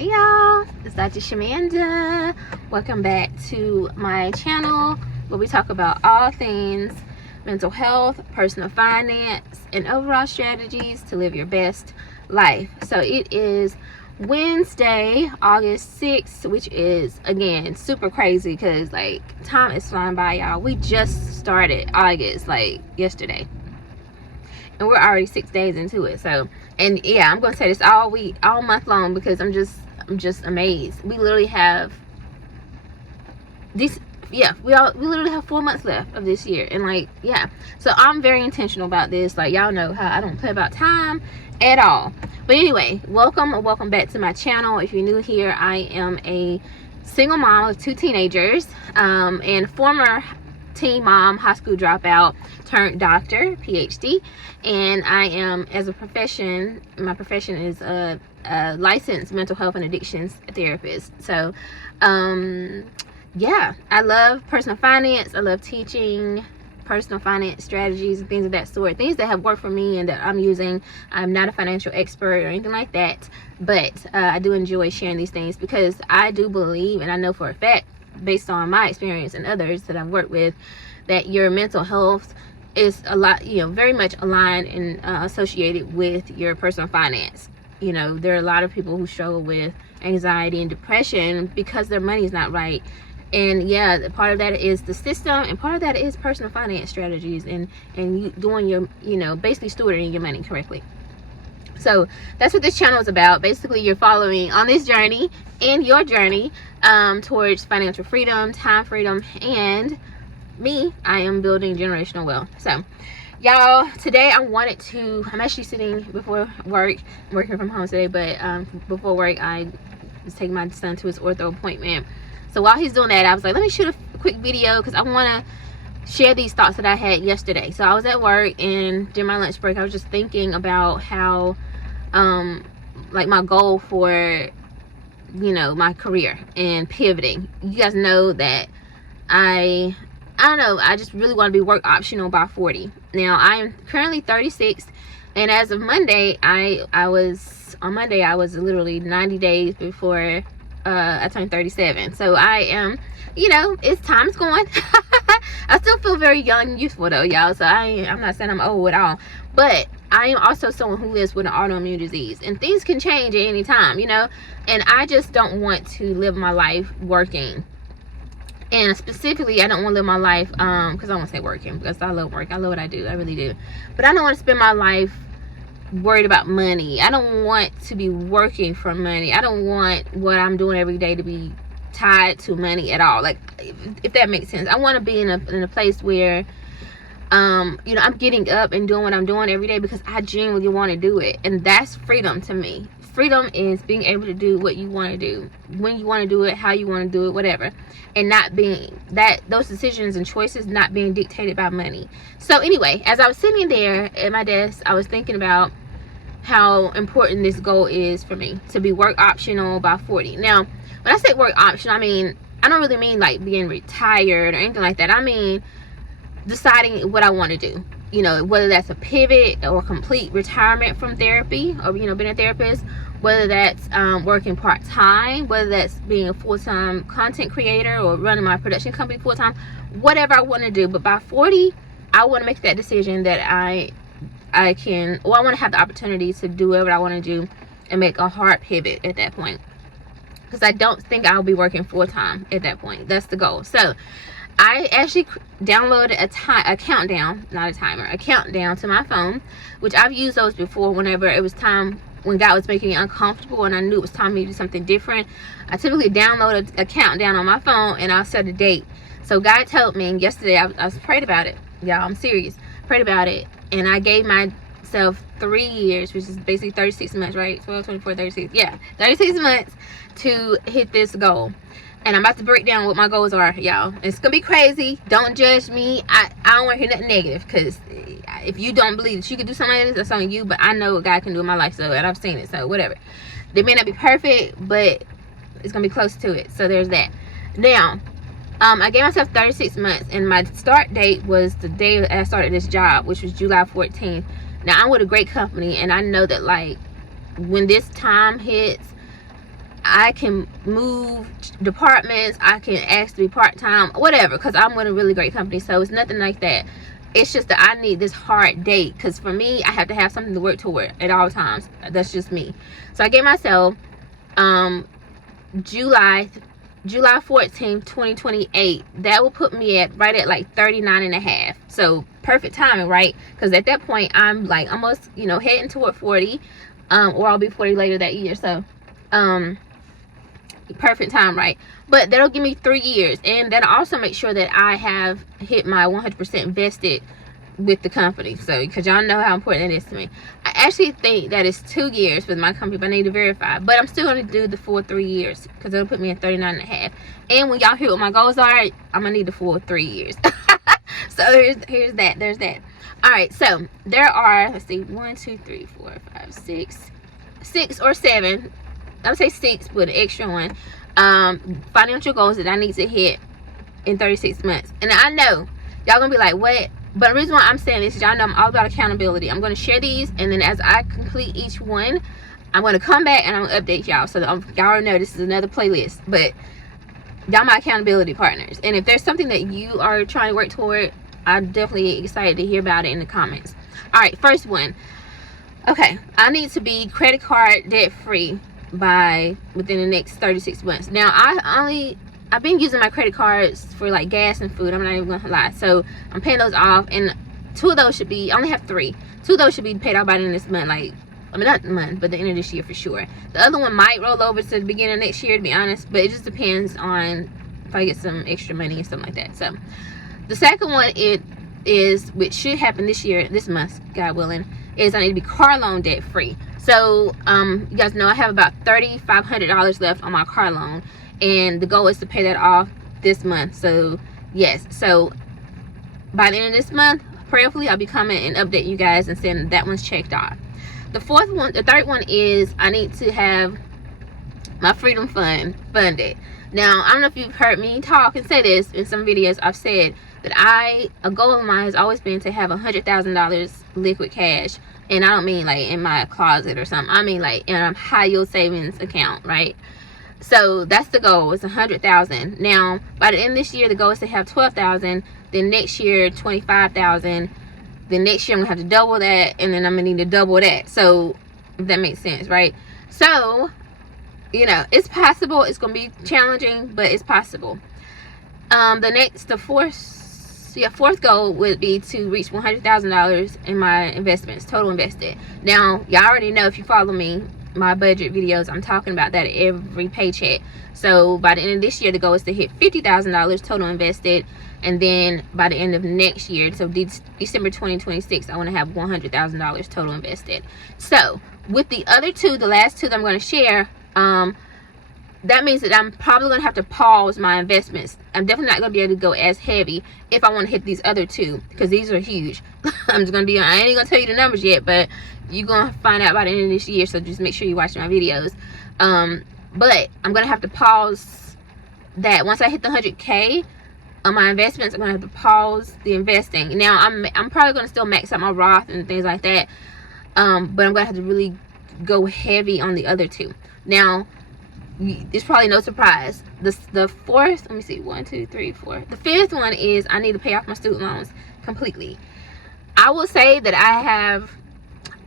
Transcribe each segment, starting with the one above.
Hey y'all, it's Dr. Shamanda. Welcome back to my channel where we talk about all things mental health, personal finance, and overall strategies to live your best life. So it is Wednesday, August 6th, which is, again, super crazy because, like, time is flying by, y'all. We just started August, like, yesterday. And we're already 6 days into it. So, and yeah, I'm gonna say this all week, all month long, because I'm just amazed. We literally have these, yeah, we literally have 4 months left of this year. And like, yeah, so I'm very intentional about this. Like, y'all know how I don't play about time at all. But anyway, welcome back to my channel. If you're new here, I am a single mom of 2 teenagers, and former teen mom, high school dropout turned doctor, PhD. And I am, as a profession, my profession is a licensed mental health and addictions therapist. So yeah, I love personal finance. I love teaching personal finance strategies and things of that sort, things that have worked for me and that I'm using. I'm not a financial expert or anything like that, but I do enjoy sharing these things because I do believe, and I know for a fact, based on my experience and others that I've worked with, that your mental health is a lot, very much aligned and associated with your personal finance. There are a lot of people who struggle with anxiety and depression because their money's not right. And yeah, part of that is the system, and part of that is personal finance strategies and you doing your, basically stewarding your money correctly. So that's what this channel is about. Basically, you're following on this journey and your journey towards financial freedom, time freedom, and me, I am building generational wealth. So y'all, today I'm actually sitting before work. I'm working from home today, but before work I was taking my son to his ortho appointment. So while he's doing that, I was like, let me shoot a quick video because I want to share these thoughts that I had yesterday. So I was at work, and during my lunch break I was just thinking about how like my goal for my career and pivoting. You guys know that I don't know, I just really want to be work optional by 40. Now I am currently 36, and as of Monday, I was literally 90 days before I turned 37. So I am, it's time's going. I still feel very young and youthful though, y'all. So I'm not saying I'm old at all, but I am also someone who lives with an autoimmune disease, and things can change at any time, and I just don't want to live my life working. And specifically, I don't want to live my life, because I won't say working, because I love work. I love what I do. I really do. But I don't want to spend my life worried about money. I don't want to be working for money. I don't want what I'm doing every day to be tied to money at all. Like, if that makes sense. I want to be in a place where, I'm getting up and doing what I'm doing every day because I genuinely want to do it. And that's freedom to me. Freedom is being able to do what you want to do, when you want to do it, how you want to do it, whatever, and not being those decisions and choices not being dictated by money. So anyway, as I was sitting there at my desk, I was thinking about how important this goal is for me, to be work optional by 40. Now, when I say work optional, I don't really mean like being retired or anything like that. I mean deciding what I want to do. Whether that's a pivot or complete retirement from therapy, or being a therapist, whether that's working part-time, whether that's being a full-time content creator or running my production company full-time, whatever I want to do. But by 40, I want to make that decision that I want to have the opportunity to do whatever I want to do and make a hard pivot at that point, because I don't think I'll be working full-time at that point. That's the goal. So I actually downloaded a countdown, not a timer, a countdown to my phone, which I've used those before whenever it was time, when God was making me uncomfortable and I knew it was time for me to do something different. I typically download a countdown on my phone, and I'll set a date. So God told me, and yesterday I prayed about it. Y'all, I'm serious. Prayed about it, and I gave myself 3 years, which is basically 36 months, right? 12, 24, 36. Yeah, 36 months to hit this goal. And I'm about to break down what my goals are, y'all. It's gonna be crazy. Don't judge me. I don't want to hear nothing negative, because if you don't believe that you can do something like this, that's on you. But I know what God can do in my life, and I've seen it. So whatever. They may not be perfect, but it's gonna be close to it. So there's that. Now, I gave myself 36 months, and my start date was the day I started this job, which was July 14th. Now I'm with a great company, and I know that, like, when this time hits, I can move departments, I can ask to be part-time, whatever, because I'm with a really great company. So it's nothing like that. It's just that I need this hard date, because for me, I have to have something to work toward at all times. That's just me. So I gave myself July 14th, 2028. That will put me at right at like 39 and a half. So perfect timing, right? Because at that point, I'm like almost, you know, heading toward 40, or I'll be 40 later that year. So perfect time, right? But that'll give me 3 years, and that'll also make sure that I have hit my 100% vested with the company. So because y'all know how important that is to me. I actually think that it's 2 years with my company, but I need to verify. But I'm still going to do the full 3 years, because it'll put me at 39 and a half. And when y'all hear what my goals are, I'm gonna need the full 3 years. So there's that. All right, so there are, let's see, 1 2 3 4 5 6 or 7, I would say 6 with an extra one, financial goals that I need to hit in 36 months. And I know y'all gonna be like, what? But the reason why I'm saying this is y'all know I'm all about accountability. I'm gonna share these, and then as I complete each one, I'm gonna come back and I'm gonna update y'all. So y'all already know this is another playlist, but y'all my accountability partners. And if there's something that you are trying to work toward, I'm definitely excited to hear about it in the comments. All right, first one. Okay, I need to be credit card debt free by within the next 36 months. Now I've been using my credit cards for like gas and food. I'm not even gonna lie. So I'm paying those off, and 2 of those should be, I only have 3. 2 of those should be paid off by the end of this month. Like, I mean, not the month, but the end of this year for sure. The other one might roll over to the beginning of next year, to be honest, but it just depends on if I get some extra money and stuff like that. So the second one, which should happen this month, God willing, is I need to be car loan debt free. So you guys know I have about $3,500 left on my car loan, and the goal is to pay that off this month. So yes, so by the end of this month, prayerfully, I'll be coming and update you guys and saying that one's checked off. The third one is I need to have my freedom fund funded. Now, I don't know if you've heard me talk and say this in some videos. I've said that a goal of mine has always been to have $100,000 liquid cash. And I don't mean like in my closet or something. I mean like in a high yield savings account, right? So that's the goal. It's $100,000. Now, by the end of this year, the goal is to have $12,000. Then next year, $25,000. Then next year, I'm gonna have to double that, and then I'm gonna need to double that. So if that makes sense, right? So, you know, it's possible. It's gonna be challenging, but it's possible. The fourth goal would be to reach $100,000 in my investments, total invested. Now, y'all already know, if you follow me, my budget videos, I'm talking about that every paycheck. So by the end of this year, the goal is to hit $50,000 total invested, and then by the end of next year, so December 2026, I want to have $100,000 total invested. So with the other two, the last two that I'm going to share, that means that I'm probably going to have to pause my investments. I'm definitely not going to be able to go as heavy if I want to hit these other two, because these are huge. I'm just going to be, I ain't going to tell you the numbers yet, but you're going to find out by the end of this year, so just make sure you watch my videos. But I'm going to have to pause that. Once I hit the 100K on my investments, I'm going to have to pause the investing. Now, I'm probably going to still max out my Roth and things like that, but I'm going to have to really go heavy on the other two. Now, it's probably no surprise. The fourth, let me see, 1 2 3 4. The fifth one is I need to pay off my student loans completely. I will say that I have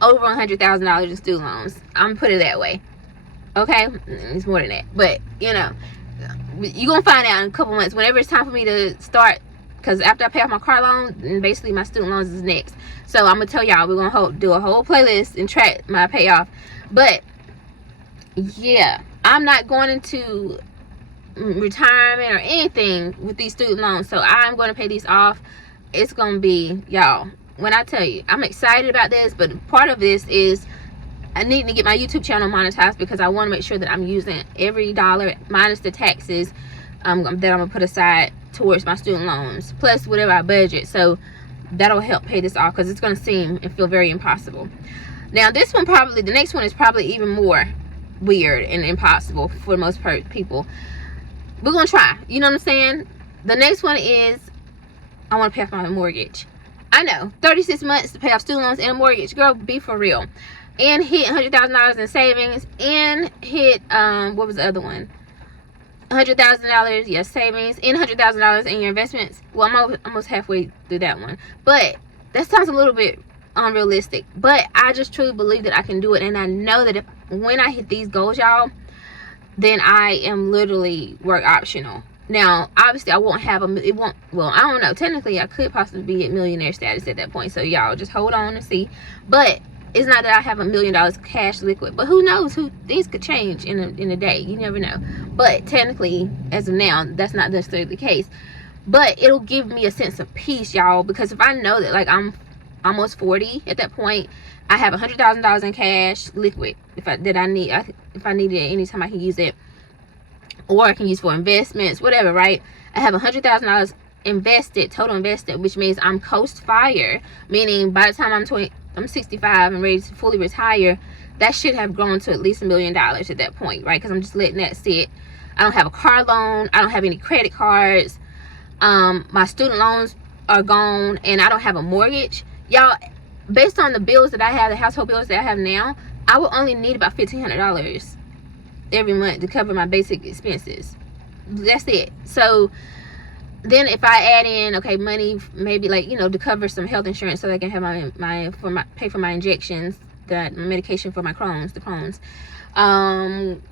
over $100,000 in student loans. I'm gonna put it that way. Okay, it's more than that, but you know, you're gonna find out in a couple months whenever it's time for me to start. Because after I pay off my car loan, and basically my student loans is next. So I'm gonna tell y'all, we're gonna do a whole playlist and track my payoff. But yeah, I'm not going into retirement or anything with these student loans, so I'm going to pay these off. It's going to be, y'all, when I tell you, I'm excited about this, but part of this is I need to get my YouTube channel monetized, because I want to make sure that I'm using every dollar minus the taxes that I'm going to put aside towards my student loans, plus whatever I budget. So that'll help pay this off, because it's going to seem and feel very impossible. Now, this one probably, the next one is probably even more weird and impossible for most people. We're gonna try, you know what I'm saying? The next one is I want to pay off my mortgage. I know, 36 months to pay off student loans and a mortgage. Girl, be for real. and hit $100,000 in savings, and hit what was the other one? $100,000, yes, savings, and $100,000 in your investments. Well, I'm almost halfway through that one, but that sounds a little bit unrealistic. But I just truly believe that I can do it, and I know that when I hit these goals, y'all, then I am literally work optional. Now, obviously, I won't have I don't know. Technically, I could possibly be at millionaire status at that point. So, y'all, just hold on and see. But it's not that I have $1 million cash liquid. But who knows? Things could change in a day. You never know. But technically, as of now, that's not necessarily the case. But it'll give me a sense of peace, y'all. Because if I know that, like, I'm almost 40 at that point, I have $100,000 in cash liquid. If I need it anytime, I can use it. Or I can use for investments, whatever, right? I have $100,000 invested, total invested, which means I'm coast fire. Meaning by the time I'm 65 and ready to fully retire, that should have grown to at least $1 million at that point, right? Because I'm just letting that sit. I don't have a car loan. I don't have any credit cards. My student loans are gone, and I don't have a mortgage. Y'all, based on the bills that I have, the household bills that I have now, I will only need about $1,500 every month to cover my basic expenses. That's it. So then if I add in, okay, money, maybe like, to cover some health insurance so I can have pay for my injections, my medication for my the Crohn's.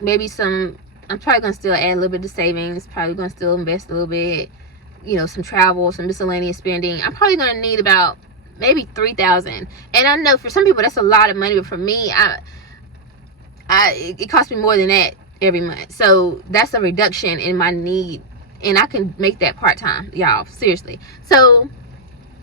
Maybe I'm probably going to still add a little bit of savings, probably going to still invest a little bit, some travel, some miscellaneous spending. I'm probably going to need about maybe $3,000. And I know for some people that's a lot of money, but for me, it costs me more than that every month. So that's a reduction in my need, and I can make that part-time, y'all, seriously. So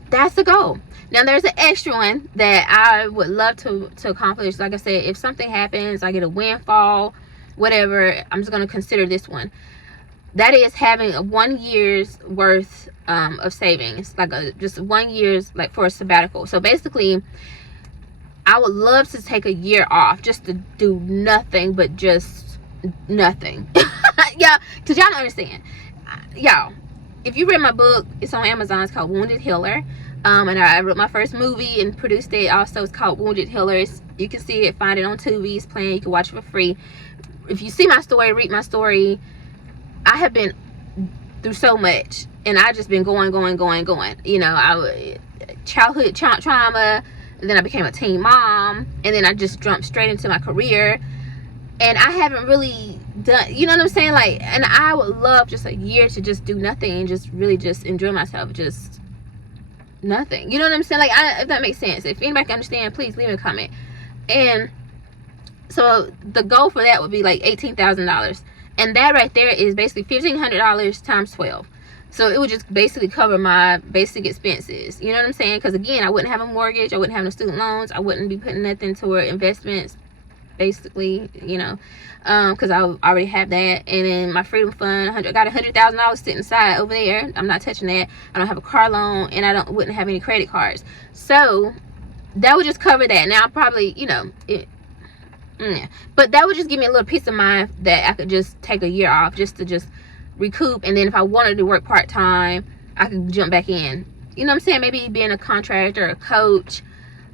that's the goal. Now there's an extra one that I would love to accomplish. Like I said, if something happens, I get a windfall, whatever, I'm just going to consider this one. That is having a 1 year's worth of savings, like just 1 year's, like for a sabbatical. So basically, I would love to take a year off just to do nothing but just nothing. Yeah, because y'all don't understand. Y'all, if you read my book, it's on Amazon. It's called Wounded Healer. And I wrote my first movie and produced it. Also, it's called Wounded Healers. You can see it, find it on Tubi. It's playing. You can watch it for free. If you see my story, read my story. I have been through so much, and I've just been going. Childhood trauma. And then I became a teen mom, and then I just jumped straight into my career, and I haven't really done, you know what I'm saying? Like, and I would love just a year to just do nothing and just really just enjoy myself, just nothing. You know what I'm saying? Like, if that makes sense. If anybody can understand, please leave me a comment. And so the goal for that would be like $18,000, and that right there is basically $1,500 times 12. So it would just basically cover my basic expenses. You know what I'm saying? Because again, I wouldn't have a mortgage. I wouldn't have no student loans. I wouldn't be putting nothing toward investments, basically, because I already have that. And then my freedom fund, I got $100,000 sitting aside over there. I'm not touching that. I don't have a car loan, and I wouldn't have any credit cards. So that would just cover that. Now, probably, but that would just give me a little peace of mind that I could just take a year off just to just recoup, and then if I wanted to work part-time, I could jump back in. You know what I'm saying? Maybe being a contractor, a coach,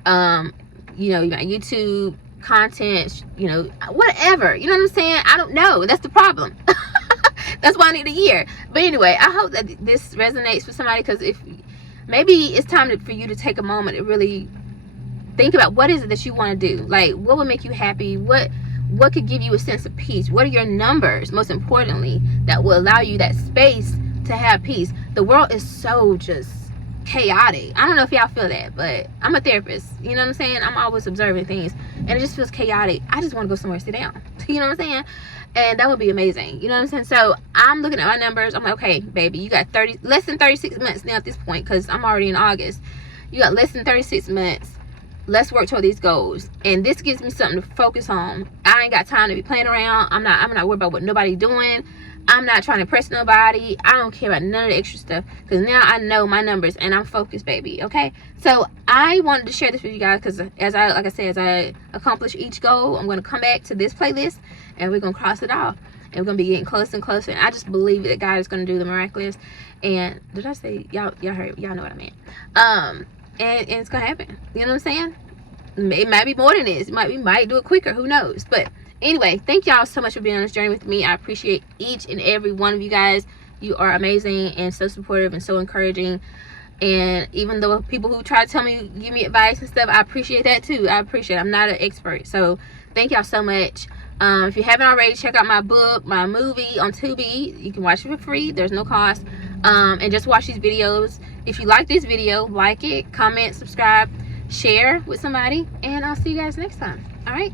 you got YouTube content, whatever. You know what I'm saying? I don't know. That's the problem. That's why I need a year. But anyway, I hope that this resonates with somebody, because if maybe it's time for you to take a moment to really think about what is it that you want to do. Like, what would make you happy? What could give you a sense of peace? What are your numbers, most importantly, that will allow you that space to have peace? The world is so just chaotic. I don't know if y'all feel that, but I'm a therapist. You know what I'm saying? I'm always observing things, and it just feels chaotic. I just want to go somewhere and sit down. You know what I'm saying? And that would be amazing. You know what I'm saying? So I'm looking at my numbers. I'm like, okay, baby, you got less than 36 months now at this point, because I'm already in August. You got less than 36 months. Let's work toward these goals, and this gives me something to focus on. I ain't got time to be playing around. I'm not worried about what nobody's doing. I'm not trying to impress nobody. I don't care about none of the extra stuff, because now I know my numbers and I'm focused, baby. Okay, so I wanted to share this with you guys, because as I accomplish each goal, I'm going to come back to this playlist and we're going to cross it off, and we're going to be getting closer and closer. And I just believe that God is going to do the miraculous. And did I say y'all heard? Y'all know what I meant. And it's gonna happen. You know what I'm saying? It might be more than this. We might do it quicker. Who knows? But anyway, thank y'all so much for being on this journey with me. I appreciate each and every one of you guys. You are amazing and so supportive and so encouraging. And even though people who try to tell me, give me advice and stuff, I appreciate that too. I appreciate it. I'm not an expert. So thank y'all so much. If you haven't already, check out my book, my movie on Tubi. You can watch it for free. There's no cost. And just watch these videos. If you like this video, like it, comment, subscribe, share with somebody. And I'll see you guys next time. All right.